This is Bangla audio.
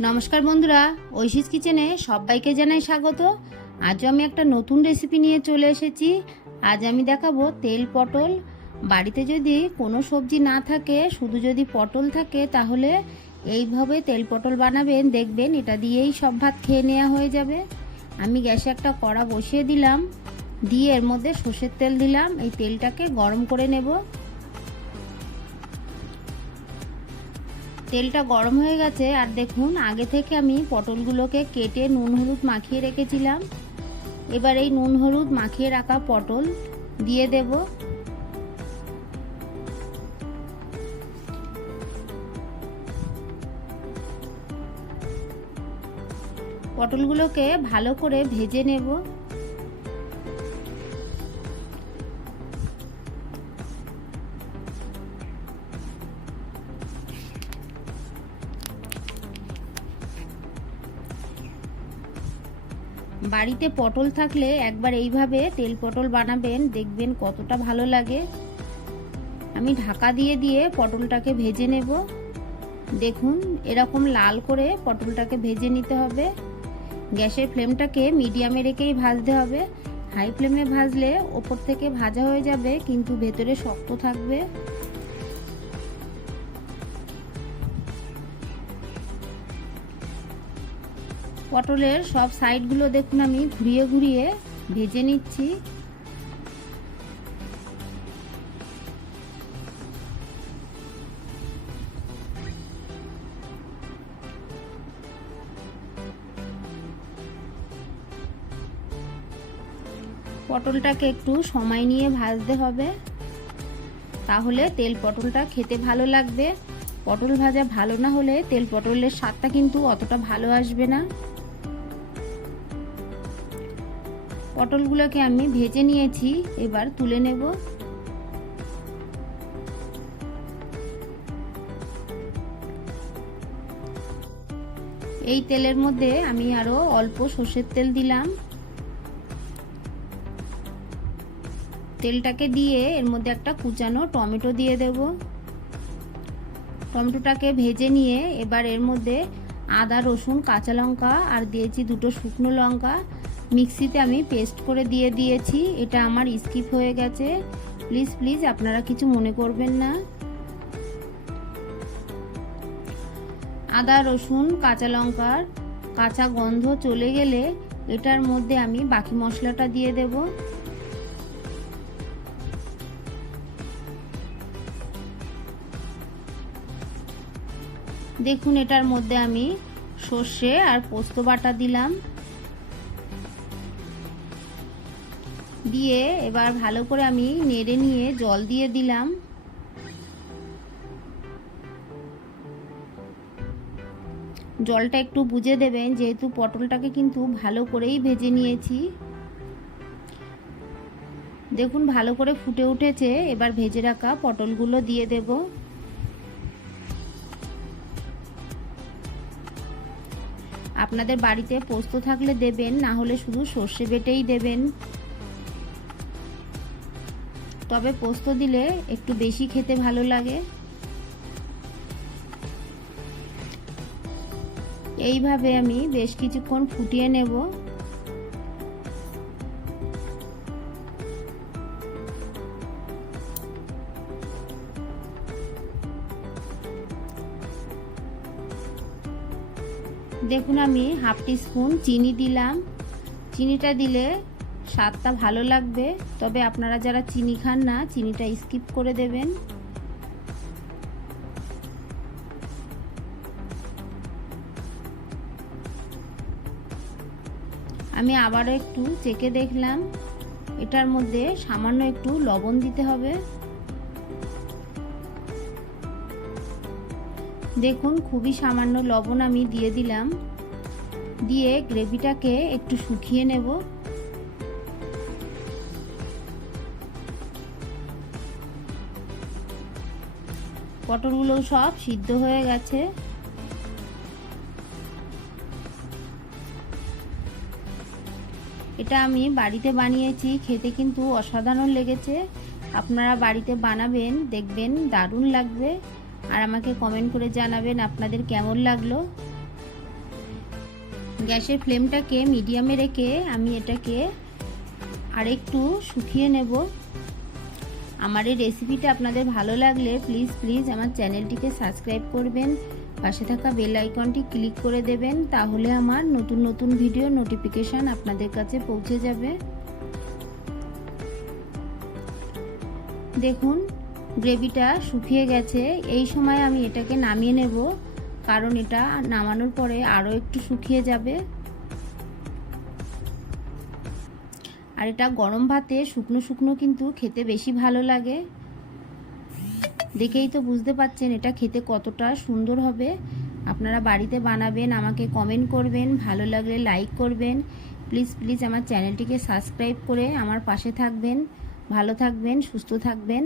নমস্কার বন্ধুরা, ঐশীস কিচেনে সবাইকে জানাই স্বাগত। আজও আমি একটা নতুন রেসিপি নিয়ে চলে এসেছি। আজ আমি দেখাবো তেল পটল। বাড়িতে যদি কোনো সবজি না থাকে, শুধু যদি পটল থাকে, তাহলে এইভাবে তেল পটল বানাবেন, দেখবেন এটা দিয়েই সব ভাত খেয়ে নেওয়া হয়ে যাবে। আমি গ্যাসে একটা কড়া বসিয়ে দিলাম, দিয়ে এর মধ্যে সর্ষের তেল দিলাম। এই তেলটাকে গরম করে নেব। তেলটা গরম হয়ে গেছে, আর দেখুন আগে থেকে আমি পটলগুলোকে কেটে নুন হলুদ মাখিয়ে রেখেছিলাম। এবার এই নুন হলুদ মাখিয়ে রাখা পটল দিয়ে দেব। পটলগুলোকে ভালো করে ভেজে নেব। বাড়িতে পটল থাকলে একবার এইভাবে তেল পটল বানাবেন, দেখবেন কতটা ভালো লাগে। আমি ঢাকা দিয়ে দিয়ে পটলটাকে ভেজে নেব। দেখুন এরকম লাল করে পটলটাকে ভেজে নিতে হবে। গ্যাসের ফ্লেমটাকে মিডিয়ামে রেখেই ভাজতে হবে। হাই ফ্লেমে ভাজলে ওপর থেকে ভাজা হয়ে যাবে, কিন্তু ভেতরে শক্ত থাকবে। পটলের সব সাইডগুলো দেখুন আমি ঘুরিয়ে ঘুরিয়ে ভেজে নিচ্ছি। পটলটাকে একটু সময় নিয়ে ভাজতে হবে, তাহলে তেল পটলটা খেতে ভালো লাগবে। পটল ভাজা ভালো না হলে তেল পটলের স্বাদটা কিন্তু অতটা ভালো আসবে না। পটলগুলোকে আমি ভেজে নিয়েছি, এবার তুলে নেব। এই তেলের মধ্যে আমি আরো অল্প সর্ষের তেল দিলাম। তেলটাকে দিয়ে এর মধ্যে একটা কুচানো টমেটো দিয়ে দেব। টমেটোটাকে ভেজে নিয়ে এবার এর মধ্যে আদা রসুন কাঁচা লঙ্কা আর দিয়েছি দুটো শুকনো লঙ্কা, মিক্সিতে আমি পেস্ট করে দিয়ে দিয়েছি। এটা আমার স্কিপ হয়ে গেছে, প্লিজ আপনারা কিছু মনে করবেন না। আদা রসুন কাঁচা লঙ্কার কাঁচা গন্ধ চলে গেলে এটার মধ্যে আমি বাকি মশলাটা দিয়ে দেব। দেখুন এটার মধ্যে আমি সর্ষে আর পোস্ত বাটা দিলাম, দিয়ে এবার ভালো করে আমি নেড়ে নিয়ে জল দিয়ে দিলাম। জলটা একটু বুঝে দেবেন, যেহেতু পটলটাকে কিন্তু ভালো করেই ভেজে নিয়েছি। দেখুন ভালো করে ফুটে উঠেছে, এবার ভেজে রাখা পটলগুলো দিয়ে দেব। আপনাদের বাড়িতে পোস্ত থাকলে দেবেন, না হলে শুধু সর্ষে বেটেই দেবেন। তবে পোস্ত দিলে একটু বেশি খেতে ভালো লাগে। এইভাবে আমি বেশ কিছুক্ষণ ফুটিয়ে নেব। দেখুন আমি হাফ টিস্পুন চিনি দিলাম। চিনিটা দিলে স্বাদটা ভালো লাগবে, তবে আপনারা যারা চিনি খান না, চিনিটা স্কিপ করে দেবেন। আমি আবারও একটু চেখে দেখলাম, এটার মধ্যে সামান্য একটু লবণ দিতে হবে। দেখুন খুবই সামান্য লবণ আমি দিয়ে দিলাম, দিয়ে গ্রেভিটাকে একটু শুকিয়ে নেব। পটলগুলো সব সিদ্ধ হয়ে গেছে। এটা আমি বাড়িতে বানিয়েছি, খেতে কিন্তু অসাধারণ লেগেছে। আপনারা বাড়িতে বানাবেন, দেখবেন দারুণ লাগবে। আর আমাকে কমেন্ট করে জানাবেন আপনাদের কেমন লাগলো। গ্যাসের ফ্লেমটাকে মিডিয়ামে রেখে আমি এটাকে আরেকটু শুকিয়ে নেব। আমার এই রেসিপিটা আপনাদের ভালো লাগলে প্লিজ আমার চ্যানেলটিকে সাবস্ক্রাইব করবেন, পাশে থাকা বেল আইকনটি ক্লিক করে দেবেন, তাহলে আমার নতুন ভিডিও নোটিফিকেশান আপনাদের কাছে পৌঁছে যাবে। দেখুন গ্রেভিটা শুকিয়ে গেছে। এই সময় আমি এটাকে নামিয়ে নেব, কারণ এটা নামানোর পরে আরও একটু শুকিয়ে যাবে। আর এটা গরম ভাতে শুকনো কিন্তু খেতে বেশি ভালো লাগে। দেখেই তো বুঝতে পাচ্ছেন এটা খেতে কতটা সুন্দর হবে। আপনারা বাড়িতে বানাবেন, আমাকে কমেন্ট করবেন, ভালো লাগলে লাইক করবেন। প্লিজ আমার চ্যানেলটিকে সাবস্ক্রাইব করে আমার পাশে থাকবেন। ভালো থাকবেন, সুস্থ থাকবেন।